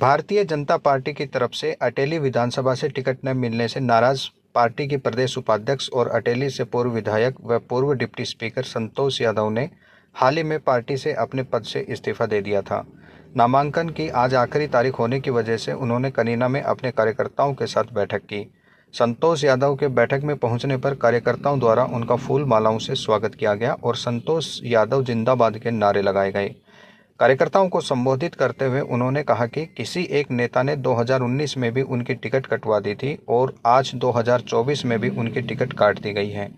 Bharatiya Janata party की तरफ से अटेली विधानसभा से टिकट न मिलने से नाराज पार्टी के प्रदेश उपाध्यक्ष और अटेली से पूर्व विधायक व पूर्व डिप्टी स्पीकर संतोष यादव ने हाल ही में पार्टी से अपने पद से इस्तीफा दे दिया था। नामांकन की आज आखिरी तारीख होने की वजह से उन्होंने कनीना में अपने कार्यकर्ताओं के साथ बैठक की। संतोष यादव के बैठक में पहुंचने पर कार्यकर्ताओं द्वारा उनका फूल मालाओं से स्वागत किया गया और संतोष यादव जिंदाबाद के नारे लगाए गए। कार्यकर्ताओं को संबोधित करते हुए उन्होंने कहा कि किसी एक नेता ने 2019 में भी उनकी टिकट कटवा दी थी और आज 2024 में भी उनकी टिकट काट दी गई है।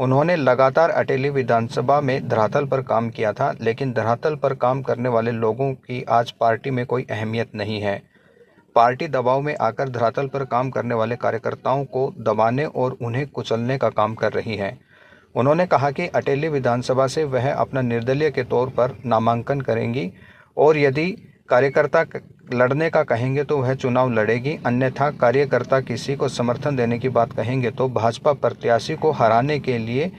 उन्होंने लगातार अटेली विधानसभा में धरातल पर काम किया था, लेकिन धरातल पर काम करने वाले लोगों की आज पार्टी में कोई अहमियत नहीं है। पार्टी दबाव में आकर धरातल पर काम करने वाले कार्यकर्ताओं को दबाने और उन्हें कुचलने का काम कर रही है। उन्होंने कहा कि अटेली विधानसभा से वह अपना निर्दलीय के तौर पर नामांकन करेंगी और यदि कार्यकर्ता लड़ने का कहेंगे तो वह चुनाव लड़ेगी, अन्यथा कार्यकर्ता किसी को समर्थन देने की बात कहेंगे तो भाजपा प्रत्याशी को हराने के लिए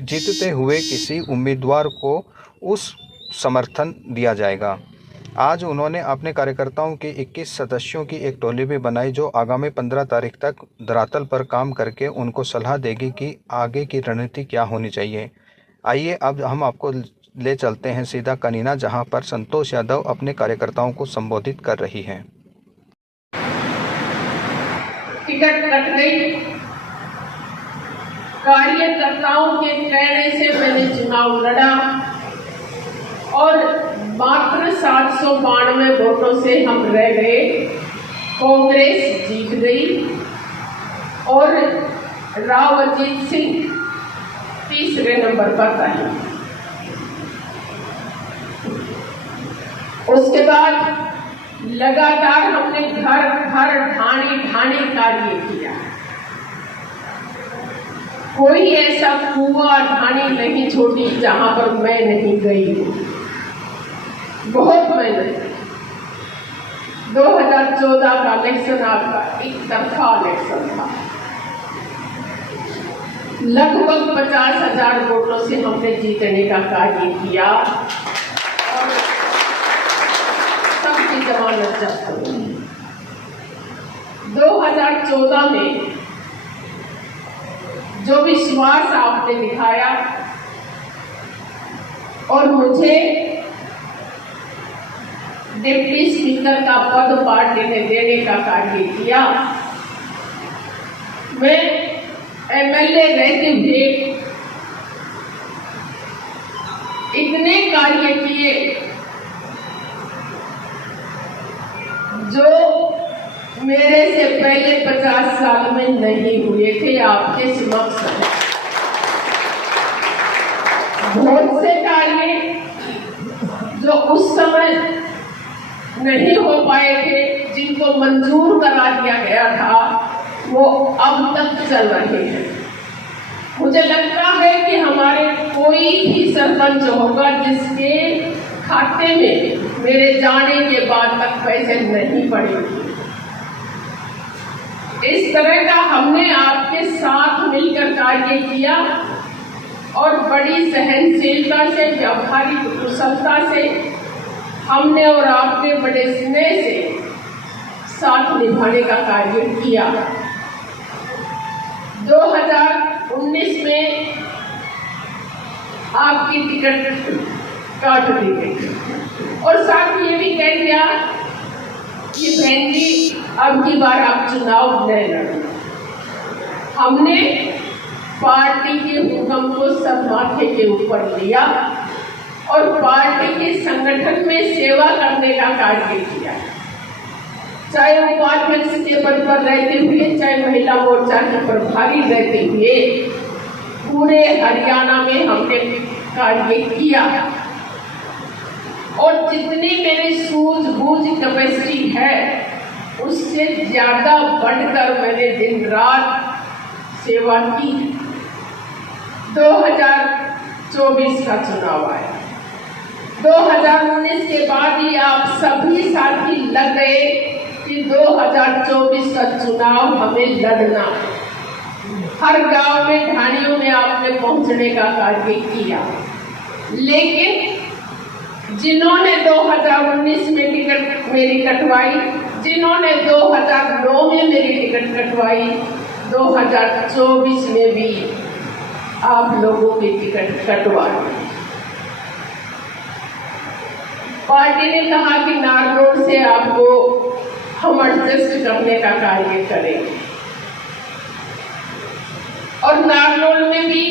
जीतते हुए किसी उम्मीदवार को उस समर्थन दिया जाएगा। आज उन्होंने अपने कार्यकर्ताओं की 21 सदस्यों की एक टोली भी बनाई जो आगामी 15 तारीख तक धरातल पर काम करके उनको सलाह देगी कि आगे की रणनीति क्या होनी चाहिए। आइए अब हम आपको ले चलते हैं सीधा कनीना, जहां पर संतोष यादव अपने कार्यकर्ताओं को संबोधित कर रही हैं। टिकट कट गई। कार्यकर्ताओं के कहने से मैंने चुनाव लड़ा और मात्र 792 वोटों से हम रह गए। कांग्रेस जीत गई और राव अजीत सिंह तीसरे नंबर पर रहे। उसके बाद लगातार हमने घर घर ढाणी कार्य किया। कोई ऐसा कुआं ढाणी नहीं छोड़ी जहां पर मैं नहीं गई। बहुत मेहनत। 2014 का इलेक्शन आपका एक तरफा इलेक्शन था। लगभग 50,000 वोटों से हमने जीतने का कार्य किया और सबकी जमानत जब्त हो गई। 2014 में जो विश्वास आपने दिखाया और मुझे डिप्टी स्पीकर का पद पार्टी ने देने का कार्य किया, मैं एमएलए रहते हुए इतने कार्य किए जो मेरे से पहले 50 साल में नहीं हुए थे। आपके समक्ष बहुत से कार्य जो उस समय नहीं हो पाए थे, जिनको मंजूर करा दिया गया था, वो अब तक चल रहे हैं। मुझे लगता है कि हमारे कोई भी सरपंच होगा जिसके खाते में मेरे जाने के बाद तक पैसे नहीं पड़ेंगे। इस तरह का हमने आपके साथ मिलकर कार्य किया और बड़ी सहनशीलता से, व्यावहारिक कुशलता से हमने और आपने बड़े स्नेह से साथ निभाने का कार्य किया। 2019 में आपकी टिकट काट दी गई और साथ ये भी कह दिया कि बहन जी अब की बार आप चुनाव नहीं लड़ना। हमने पार्टी के हुक्म को सब माथे के ऊपर लिया और पार्टी के संगठन में सेवा करने का कार्य किया। चाहे उपाध्यक्ष के पद पर रहते हुए, चाहे महिला मोर्चा के प्रभारी रहते हुए, पूरे हरियाणा में हमने कार्य किया और जितनी मेरी सूझबूझ कैपेसिटी है उससे ज्यादा बढ़कर मैंने दिन रात सेवा की। 2024 का चुनाव आया। 2019 के बाद ही आप सभी साथी लग गए कि 2024 का चुनाव हमें लड़ना। हर गांव में, ढाणियों में आपने पहुंचने का कार्य किया, लेकिन जिन्होंने 2019 में टिकट मेरी कटवाई, जिन्होंने 2009 में मेरी टिकट कटवाई, 2024 में भी आप लोगों की टिकट कटवा दी। पार्टी ने कहा कि नारनौल से आपको हम एडजस्ट करने का कार्य करेंगे, और नारनौल में भी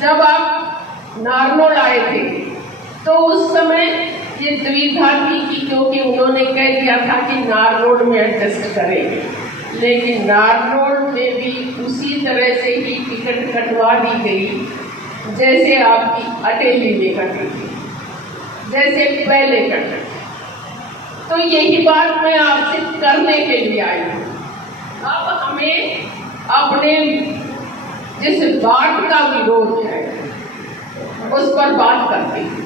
जब आप नारनौल आए थे तो उस समय ये दुविधा थी कि क्योंकि उन्होंने कह दिया था कि नारनौल में एडजस्ट करेंगे, लेकिन नारनौल में भी उसी तरह से ही टिकट कटवा दी गई जैसे आपकी अटेली में कटी थी, जैसे पहले कटी। तो यही बात मैं आपसे करने के लिए आई हूँ। अब हमें अपने जिस बात का विरोध है उस पर बात करते हैं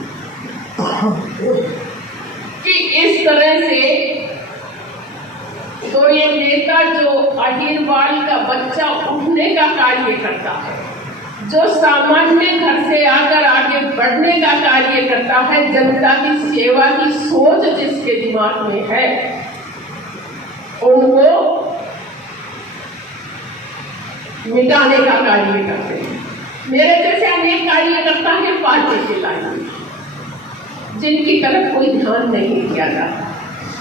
कि इस तरह से तो ये नेता जो अहिरवाल का बच्चा उठने का कार्य करता है, जो सामान्य घर से आकर आगे बढ़ने का कार्य करता है, जनता की सेवा की सोच जिसके दिमाग में है, उनको मिटाने का कार्य करते हैं। मेरे जैसे अनेक कार्यकर्ता हैं पार्टी के लाइन में, जिनकी तरफ कोई ध्यान नहीं दिया जाता।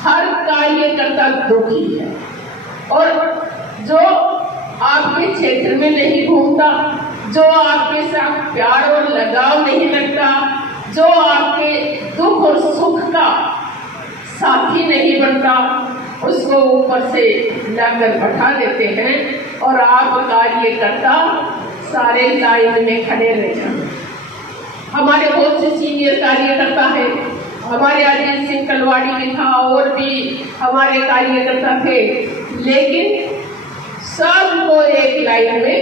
हर कार्यकर्ता दुखी है, और जो आपके क्षेत्र में नहीं घूमता, जो आपके साथ प्यार और लगाव नहीं लगता, जो आपके दुख और सुख का साथी नहीं बनता, उसको ऊपर से लाकर बैठा देते हैं और आप कार्यकर्ता सारे लाइन में खड़े रह जाते। हमारे बहुत से सीनियर कार्यकर्ता हैं, हमारे अजीत सिंह कलवाड़ी भी था और भी हमारे कार्यकर्ता थे, लेकिन सबको एक लाइन में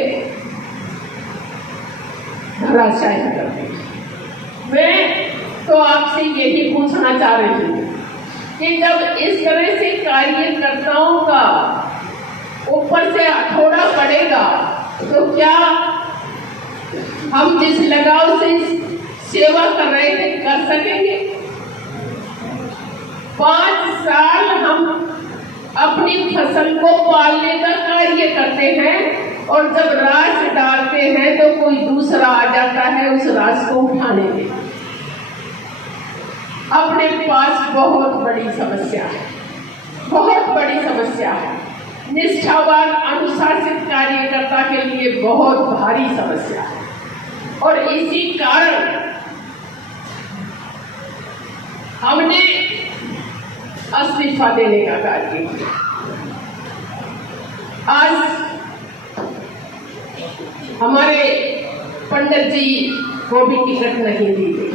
धराशायी कर दिया। मैं तो आपसे यही पूछना चाह रही हूँ कि जब इस तरह से कार्यकर्ताओं का ऊपर से हथौड़ा पड़ेगा तो क्या हम जिस लगाव से सेवा कर रहे थे कर सकेंगे? 5 साल हम अपनी फसल को पालने का कार्य करते हैं और जब राश डालते हैं तो कोई दूसरा आ जाता है उस राश को उठाने में। अपने पास बहुत बड़ी समस्या है, बहुत बड़ी समस्या है। निष्ठावान अनुशासित कार्यकर्ता के लिए बहुत भारी समस्या है, और इसी कारण हमने इस्तीफा देने का कार्य किया। आज हमारे पंडित जी को भी टिकट नहीं दी गई।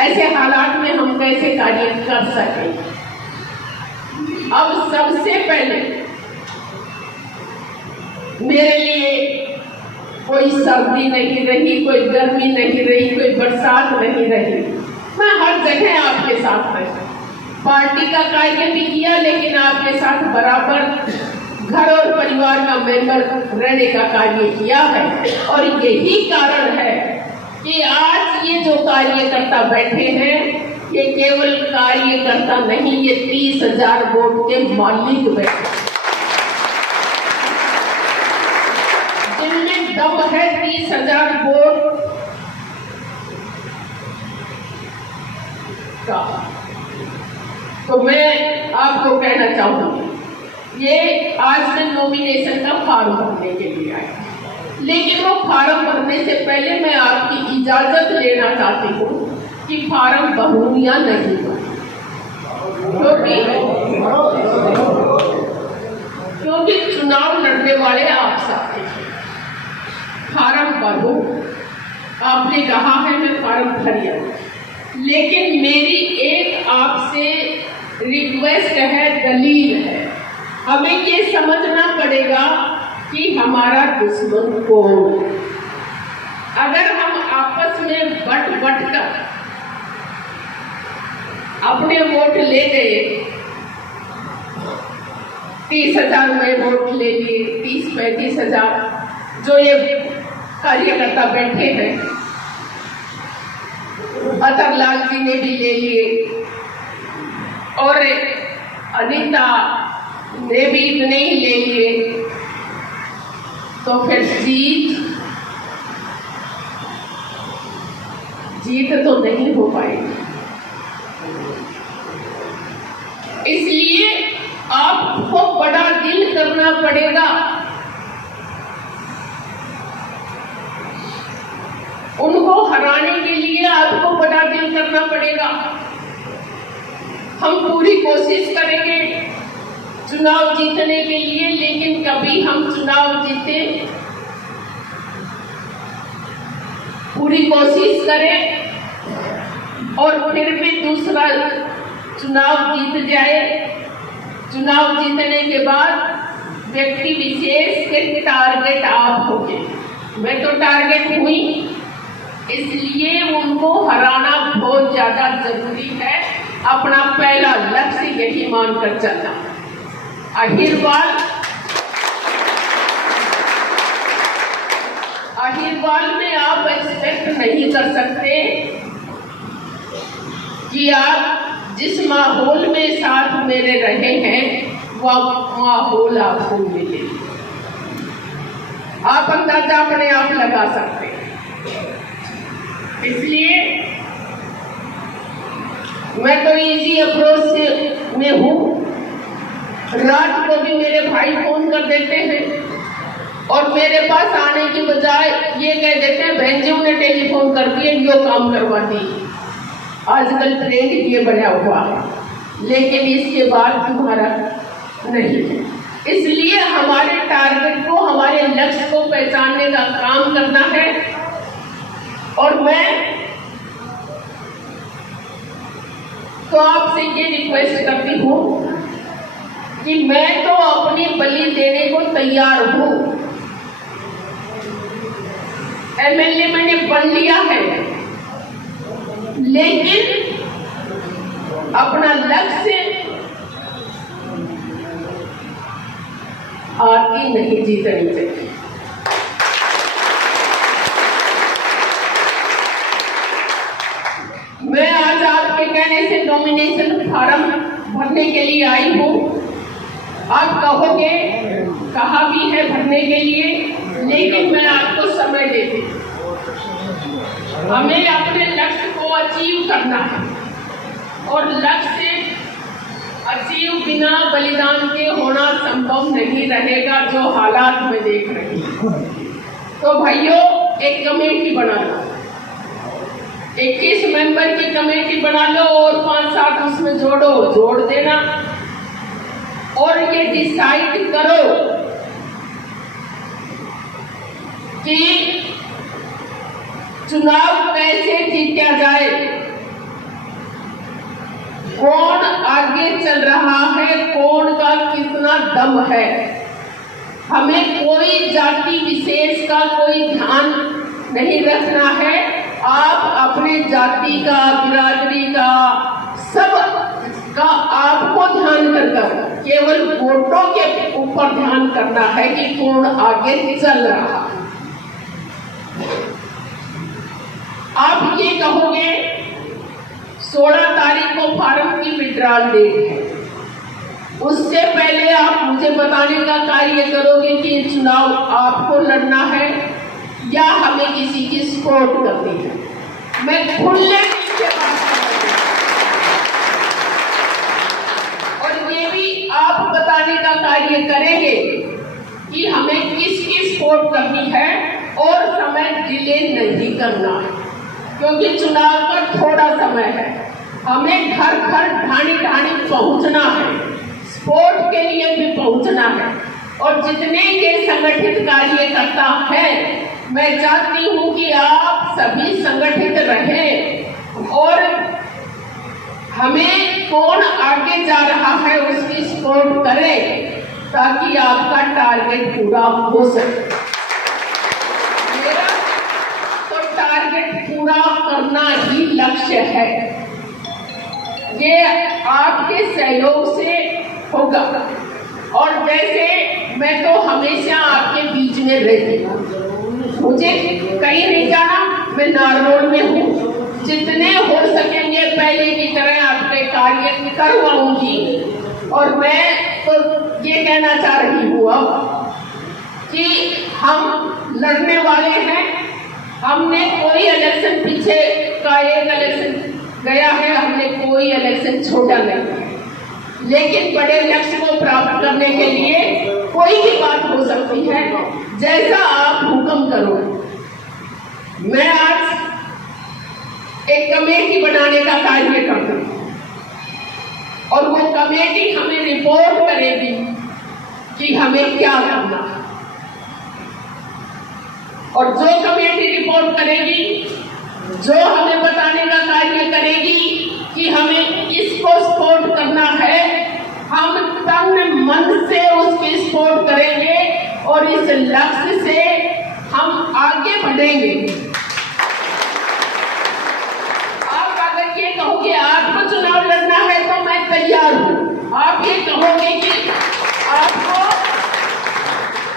ऐसे हालात में हम कैसे कार्य कर सकें? अब सबसे पहले मेरे लिए कोई सर्दी नहीं रही, कोई गर्मी नहीं रही, कोई बरसात नहीं रही। मैं हर जगह आपके साथ रही, पार्टी का कार्य भी किया, लेकिन आपके साथ बराबर घर और परिवार का मेंबर रहने का कार्य किया है। और यही कारण है कि आज ये जो कार्यकर्ता बैठे हैं, ये केवल कार्यकर्ता नहीं, ये 30,000 वोट के मालिक बैठे, जिनमें दम है 30,000 वोट का। तो मैं आपको कहना चाहूंगी, ये आज मैं नॉमिनेशन का फॉर्म भरने के लिए आई, लेकिन वो फॉर्म भरने से पहले मैं आपकी इजाजत लेना चाहती हूँ कि फॉर्म भरूं या नहीं भरूं, क्योंकि चुनाव लड़ने वाले आप साथ हैं। फॉर्म भरूं, आपने कहा है मैं फॉर्म भरिया, लेकिन मेरी एक आपसे रिक्वेस्ट है, दलील है। हमें ये समझना पड़ेगा कि हमारा दुश्मन कौन। अगर हम आपस में बट कर अपने वोट ले गए, 30,000 में वोट ले लिए, 30-35,000 जो ये कार्यकर्ता बैठे हैं, अतरलाल जी ने भी ले लिए और अनीता ने भी इतने ही ले लिए, तो फिर जीत तो नहीं हो पाएगी। इसलिए आपको बड़ा दिल करना पड़ेगा, उनको हराने के लिए आपको बड़ा दिल करना पड़ेगा। हम पूरी कोशिश करेंगे चुनाव जीतने के लिए, लेकिन कभी हम चुनाव जीते, पूरी कोशिश करें और फिर भी दूसरा चुनाव जीत जाए। चुनाव जीतने के बाद व्यक्ति विशेष के टारगेट आप होंगे। मैं तो टारगेट हुई, इसलिए उनको हराना बहुत ज्यादा जरूरी है। अपना पहला लक्ष्य यही मानकर चलना। अहिरवाल में आप एक्सपेक्ट नहीं कर सकते कि आप जिस माहौल में साथ मेरे रहे हैं वह माहौल आपको मिले। आप अंदाजा अपने आप लगा सकते हैं। इसलिए मैं तो इजी अप्रोच में हूँ। रात को भी मेरे भाई फोन कर देते हैं और मेरे पास आने की बजाय ये कह देते हैं बहन जी ने टेलीफोन कर दिए, यो काम करवा दी। आजकल ट्रेंड ये बना हुआ है, लेकिन इसके बाद तुम्हारा नहीं है। इसलिए हमारे टारगेट को, हमारे लक्ष्य को पहचानने का काम करना है। और मैं तो आपसे ये रिक्वेस्ट करती हूँ कि मैं तो अपनी बलि देने को तैयार हूँ। एमएलए मैंने बन लिया है, लेकिन अपना लक्ष्य आरती नहीं जीतनी चाहिए। मैं आज आपके कहने से नॉमिनेशन फॉर्म भरने के लिए आई हूँ। आप कहोगे कहा भी है भरने के लिए, लेकिन मैं आपको समय देती हूँ। हमें अपने लक्ष्य को अचीव करना है और लक्ष्य अचीव बिना बलिदान के होना संभव नहीं रहेगा, जो हालात में देख रहे हैं। तो भाइयों, एक कमेटी बना लो, 21 मेंबर की कमेटी बना लो और 5-7 उसमें जोड़ देना और ये डिसाइड करो कि चुनाव कैसे जीता जाए, कौन आगे चल रहा है, कौन का कितना दम है। हमें कोई जाति विशेष का कोई ध्यान नहीं रखना है। आप अपने जाति का, बिरादरी का, सब का आपको ध्यान कर केवल वोटों के ऊपर ध्यान करना है कि कौन आगे चल रहा है। आप ये कहोगे 16 तारीख को फार्म की विड्रॉल डेट है, उससे पहले आप मुझे बताने का कार्य करोगे कि चुनाव आपको लड़ना है या हमें किसी की सपोर्ट करनी है। मैं खुले से बात और ये भी आप बताने का कार्य करेंगे कि हमें किसकी सपोर्ट करनी है और समय डिले नहीं करना है, क्योंकि चुनाव का थोड़ा समय है। हमें घर घर ढाणी पहुंचना है, सपोर्ट के लिए भी पहुंचना है। और जितने ये संगठित कार्यकर्ता हैं, मैं चाहती हूं कि आप सभी संगठित रहें और हमें कौन आगे जा रहा है उसकी सपोर्ट करें, ताकि आपका टारगेट पूरा हो सके। मेरा तो टारगेट पूरा करना ही लक्ष्य है। ये आपके सहयोग से होगा। और जैसे मैं तो हमेशा आपके बीच में रहती हूँ, मुझे कहीं नहीं जाना, मैं नारनौल में हूँ, जितने हो सकेंगे पहले की तरह आपके कार्य करवाऊंगी। और मैं तो ये कहना चाह रही हूँ अब कि हम लड़ने वाले हैं। हमने कोई इलेक्शन, पीछे का एक इलेक्शन गया है, हमने कोई इलेक्शन छोड़ा नहीं है। लेकिन बड़े लक्ष्य को प्राप्त करने के लिए कोई भी बात हो सकती है, जैसा आप हुक्म करो। मैं आज एक कमेटी बनाने का कार्य करता हूँ और वो कमेटी हमें रिपोर्ट करेगी कि हमें क्या करना है। और जो कमेटी रिपोर्ट करेगी, जो हमें बताने का कार्य करेगी कि हमें किसको सपोर्ट करना है, हम तन मन से उसकी सपोर्ट करेंगे और इस लक्ष्य से हम आगे बढ़ेंगे। आप अगर ये कहोगे आपको चुनाव लड़ना है तो मैं तैयार हूँ। आप ये कहोगे कि आपको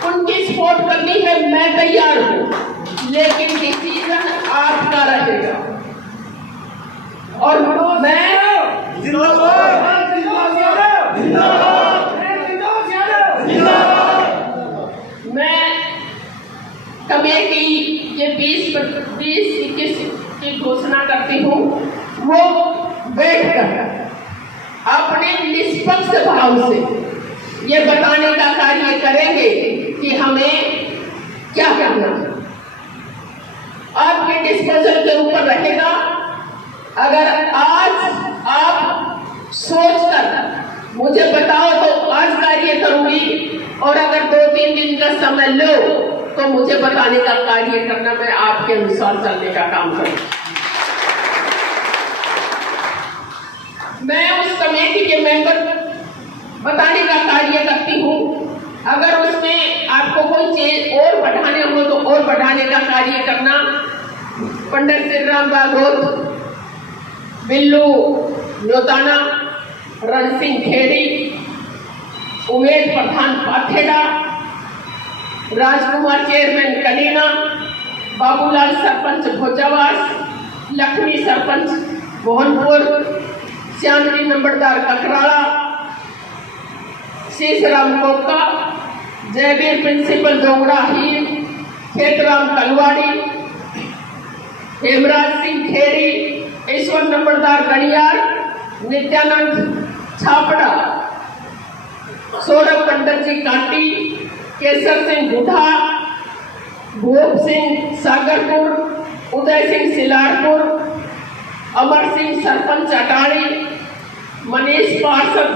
उनकी सपोर्ट करनी है, मैं तैयार हूँ। लेकिन डिसीजन आपका रहेगा। और मैं कमेटी के 20-21 की घोषणा करती हूँ। वो बैठकर अपने निष्पक्ष भाव से ये बताने का कार्य करेंगे कि हमें क्या करना है। आपके डिस्कशन के ऊपर रहेगा। अगर आज आप सोचकर मुझे बताओ तो आज कार्य करूंगी, और अगर 2-3 दिन का समय लो तो मुझे बताने का कार्य करना, मैं आपके अनुसार चलने का काम करूंगी। मैं उस कमेटी के मेंबर बताने का कार्य करती हूँ। अगर उसमें आपको कोई चीज और बढ़ाने हो तो और बढ़ाने का कार्य करना। पंडित श्री राम बागोत, बिल्लू लोताना, रण सिंह खेड़ी, उमेश प्रधान पाथेड़ा, राजकुमार चेयरमैन कनीना, बाबूलाल सरपंच भोजावास, लक्ष्मी सरपंच मोहनपुर, श्यामजी नंबरदार ककराड़ा, शीशराम कोका, जयवीर प्रिंसिपल डोंगरा हीर, खेतराम कलवाड़ी, हेमराज सिंह खेड़ी, ईश्वर नंबरदार गणियार, नित्यानंद छापड़ा, सौरभ पंडित जी कांटी, केसर सिंह बुढ़ा, भूप सिंह सागरपुर, उदय सिंह सिलारपुर, अमर सिंह सरपंच अटारी, मनीष पार्षद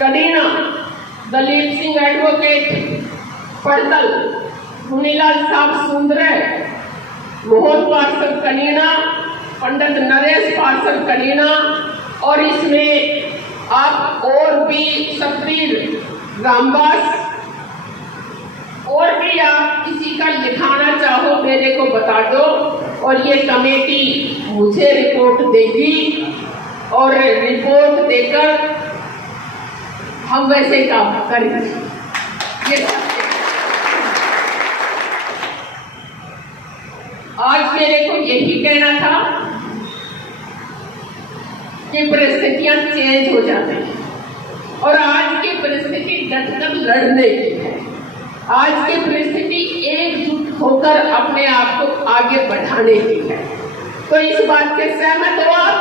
कनीना, दलीप सिंह एडवोकेट पड़तल, मुनीलाल साहब सुंदरे, मोहन पार्षद कनीना, पंडित नरेश पार्षद कनीना। और इसमें आप और भी सतवीर रामदास, और भी आप किसी का लिखाना चाहो मेरे को बता दो, और ये कमेटी मुझे रिपोर्ट देगी, और रिपोर्ट देकर हम वैसे काम करेंगे। ये आज मेरे को यही कहना था कि परिस्थितियां चेंज हो जाती हैं, और आज की परिस्थिति डटकर लड़ने की है। आज की परिस्थिति एकजुट होकर अपने आप को आगे बढ़ाने की है। तो इस बात से सहमत हो आप?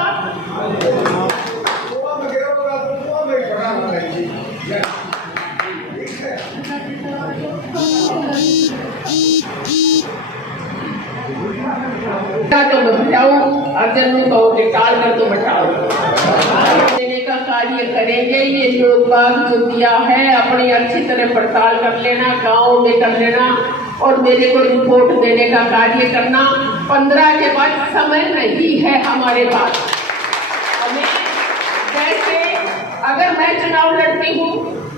तो मैं बताऊं, अर्जन को टाल कर तो बचाओ देने का कार्य करेंगे। ये लोग बाग जो दिया है अपनी अच्छी तरह पड़ताल कर लेना, गांव में कर लेना, और मेरे को रिपोर्ट देने का कार्य करना। 15 के बाद समय नहीं है हमारे पास। हमें जैसे अगर मैं चुनाव लड़ती हूँ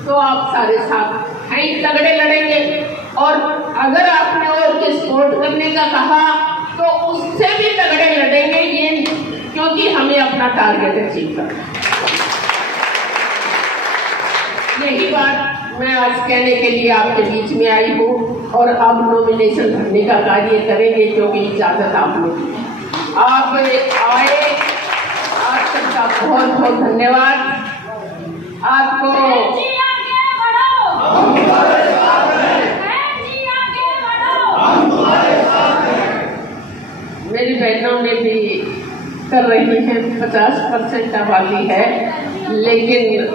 तो आप सारे साथ हैं, तगड़े लड़ेंगे, और अगर आपने और के सपोर्ट करने का कहा तो उससे भी तगड़े लड़ेंगे, ये क्योंकि हमें अपना टारगेट अचीव करना। यही बात मैं आज कहने के लिए आपके बीच में आई हूँ। और अब नॉमिनेशन भरने का कार्य करेंगे, क्योंकि इजाजत आप लोग आप आए आपका बहुत बहुत धन्यवाद। आपको मेरी बहनों ने भी कर रही हैं, 50% आबादी है, लेकिन